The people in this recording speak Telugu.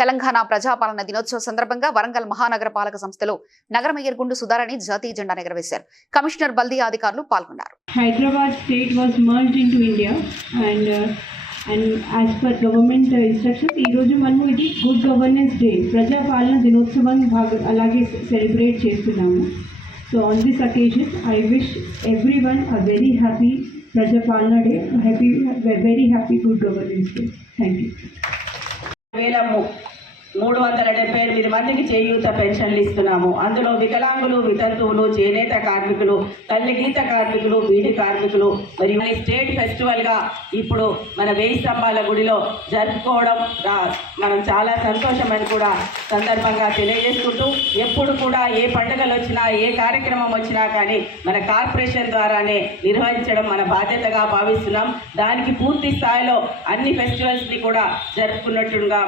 తెలంగాణ ప్రజాపాలన దినోత్సవ సందర్భంగా వరంగల్ మహానగర పాలక సంస్థలో నగర మేయర్ గుండు సుధారాణి జాతీయ జెండా ఎగరవేశారు. కమిషనర్ బల్దియా అధికారులు పాల్గొన్నారు. Hyderabad state was merged into India and as per government instructions ఈ రోజు మనము ఇది గుడ్ గవర్నెన్స్ డే ప్రజాపాలన దినోత్సవం అలాగే సెలబ్రేట్ చేస్తున్నాము. So on this occasion I wish everyone a very happy Prajapalana day, very happy good governance day. Thank you. 378 మందికి చేయూత పెన్షన్లు ఇస్తున్నాము. అందులో వికలాంగులు, వితంతువులు, చేనేత కార్మికులు, తల్లి గీత కార్మికులు, బీడి కార్మికులు మరియు స్టేట్ ఫెస్టివల్గా ఇప్పుడు మన 1000 స్తంభాల గుడిలో జరుపుకోవడం మనం చాలా సంతోషమని కూడా సందర్భంగా తెలియజేసుకుంటూ, ఎప్పుడు కూడా ఏ పండుగలు వచ్చినా ఏ కార్యక్రమం వచ్చినా కానీ మన కార్పొరేషన్ ద్వారానే నిర్వహించడం మన బాధ్యతగా భావిస్తున్నాం. దానికి పూర్తి స్థాయిలో అన్ని ఫెస్టివల్స్ని కూడా జరుపుకున్నట్టుగా